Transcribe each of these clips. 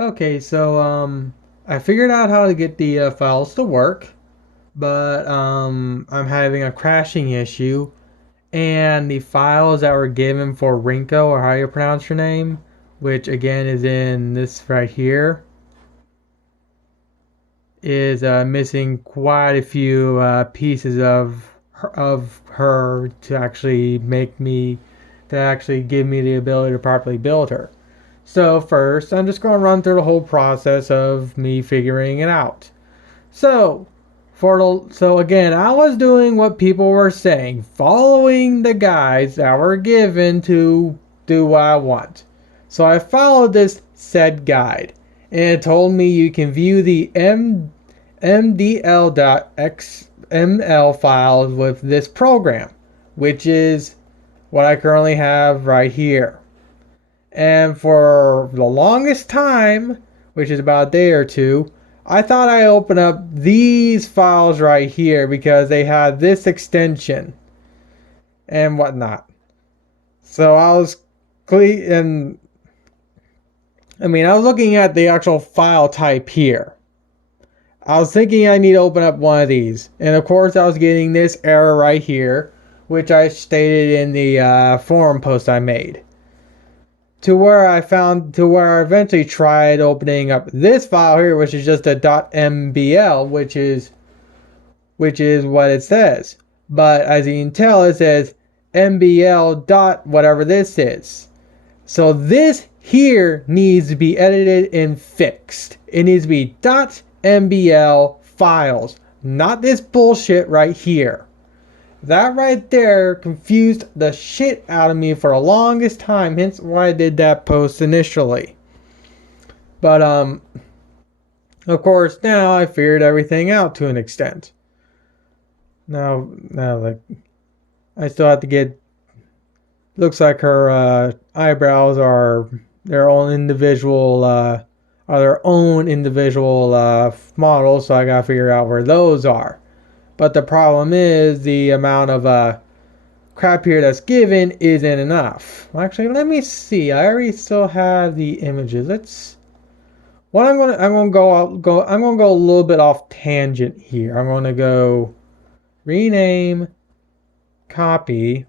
Okay, so I figured out how to get the files to work, but I'm having a crashing issue, and the files that were given for Rinko, or how you pronounce your name, which again is in this right here, is missing quite a few pieces of her to actually give me the ability to properly build her. So first, I'm just going to run through the whole process of me figuring it out. So, so again, I was doing what people were saying, following the guides that were given to do what I want. So I followed this said guide, and it told me you can view the mdl.xml files with this program, which is what I currently have right here. And for the longest time, which is about a day or two, I thought I opened up these files right here because they had this extension and whatnot. So I was and I was looking at the actual file type here. I was thinking I need to open up one of these, and of course I was getting this error right here, which I stated in the forum post I made. To where I eventually tried opening up this file here, which is just a .mbl, which is what it says. But as you can tell, it says mbl dot whatever this is. So this here needs to be edited and fixed. It needs to be .mbl files, not this bullshit right here. That right there confused the shit out of me for the longest time, hence why I did that post initially. But of course now I figured everything out to an extent. Now like I still have to get, looks like her eyebrows are their own individual models, so I gotta figure out where those are. But the problem is the amount of crap here that's given isn't enough. Actually, let me see. I already still have the images. I'm gonna go a little bit off tangent here. I'm gonna go rename, copy,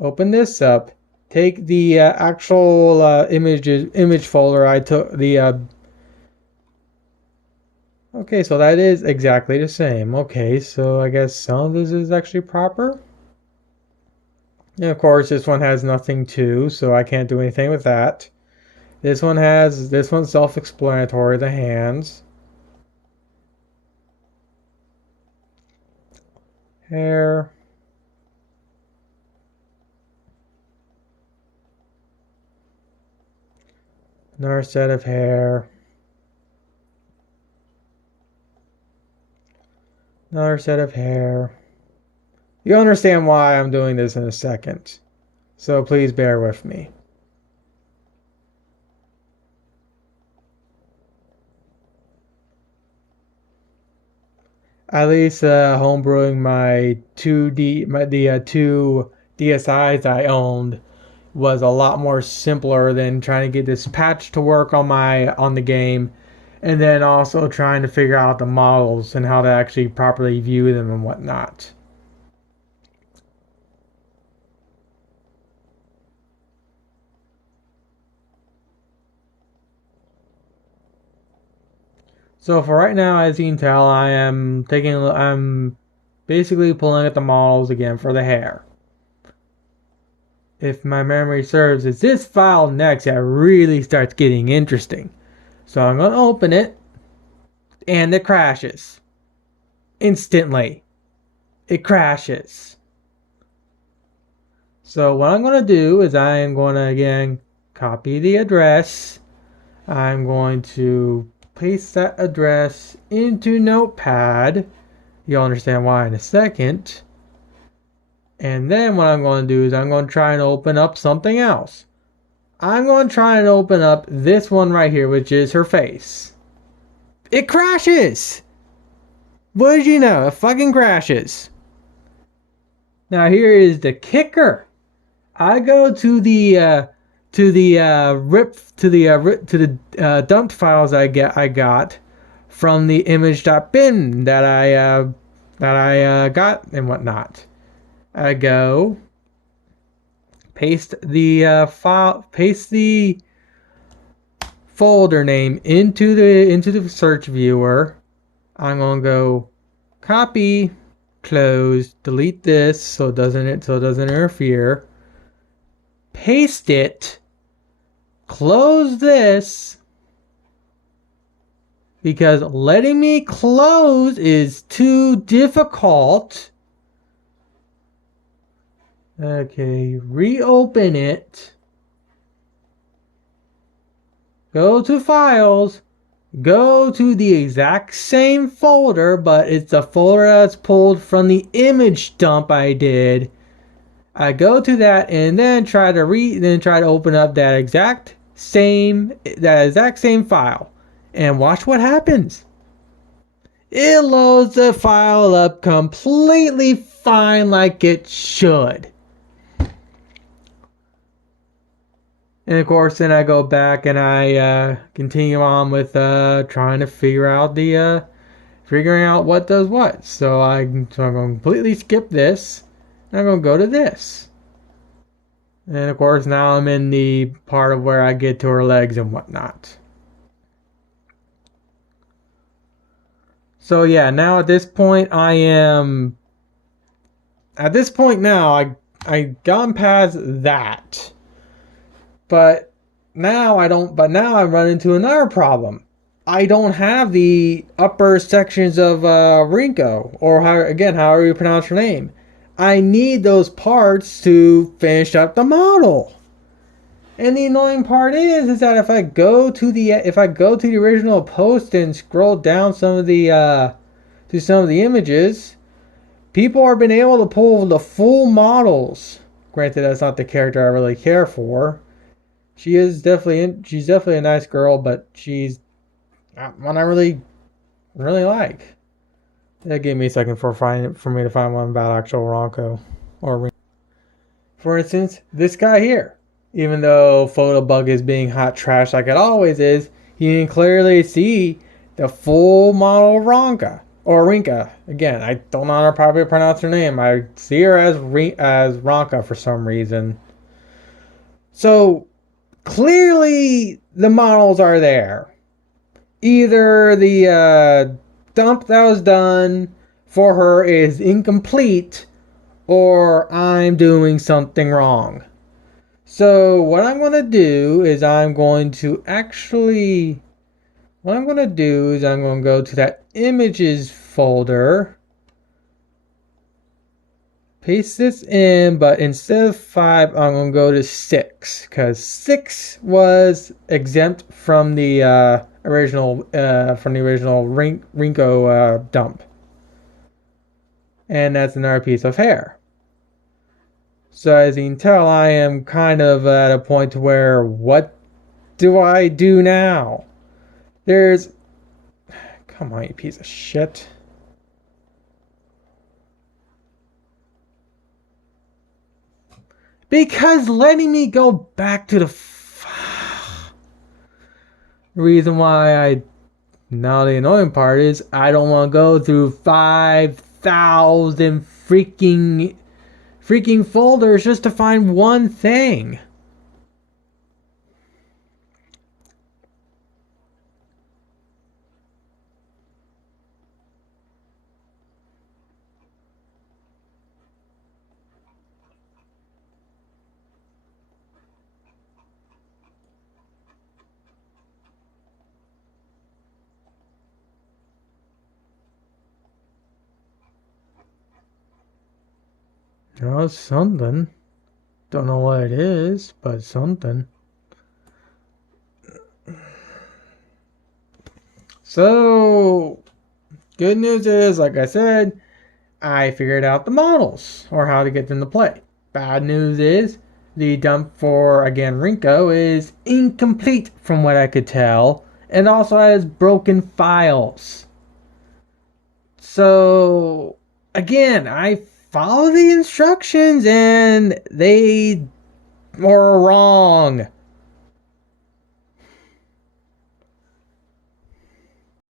open this up, take the actual image folder I took the. Okay, so that is exactly the same. Okay, so I guess some of this is actually proper. And of course, this one has nothing to, so I can't do anything with that. This one's self-explanatory, the hands. Hair. Another set of hair. Another set of hair. You'll understand why I'm doing this in a second. So please bear with me. At least homebrewing my two DSIs I owned was a lot more simpler than trying to get this patch to work on the game, and then also trying to figure out the models and how to actually properly view them and whatnot. So for right now, as you can tell, I'm basically pulling at the models again for the hair. If my memory serves, it's this file next that really starts getting interesting. So I'm going to open it, and it crashes. Instantly. It crashes. So what I'm going to do is I am going to again copy the address. I'm going to paste that address into Notepad. You'll understand why in a second. And then what I'm going to do is I'm going to try and open up something else. I'm going to try and open up this one right here, which is her face. It crashes! What did you know? It fucking crashes. Now here is the kicker. I go to to the dumped files I got from the image.bin that I got and whatnot. I go paste the paste the folder name into the search viewer. I'm gonna go copy, close, delete this so it doesn't interfere. Paste it. Close this because letting me close is too difficult. Okay, reopen it. Go to files. Go to the exact same folder, but it's the folder that's pulled from the image dump I did. I go to that and then try to open up that exact same file and watch what happens. It loads the file up completely fine like it should. And of course, then I go back and I continue on with trying to figure out figuring out what does what. So I'm going to completely skip this. And I'm going to go to this. And of course, now I'm in the part of where I get to her legs and whatnot. So yeah, now at this point I gone past that. But now I run into another problem. I don't have the upper sections of Rinko, or however you pronounce her name. I need those parts to finish up the model. And the annoying part is that if I go to the original post and scroll down some of the to some of the images, people have been able to pull the full models. Granted, that's not the character I really care for. She's definitely a nice girl, but she's not one I really like. That gave me a second for me to find one about actual Ronco or Rinko. For instance, this guy here. Even though Photobug is being hot trash like it always is, you can clearly see the full model Ronka or Rinka. Again, I don't know how to probably pronounce her name. I see her as Ronka for some reason. So clearly the models are there. Either the dump that was done for her is incomplete, or I'm doing something wrong. So what I'm going to do is I'm going to go to that images folder, paste this in, but instead of 5, I'm going to go to 6, because 6 was exempt from the original Rinko dump. And that's another piece of hair. So as you can tell, I am kind of at a point where, what do I do now? Come on, you piece of shit. Because letting me go back to the reason why now the annoying part is I don't want to go through 5,000 freaking folders just to find one thing. Oh, something. Don't know what it is, but something. So, good news is, like I said, I figured out the models, or how to get them to play. Bad news is, the dump for, again, Rinko is incomplete from what I could tell, and also has broken files. So, again, I follow the instructions and they were wrong.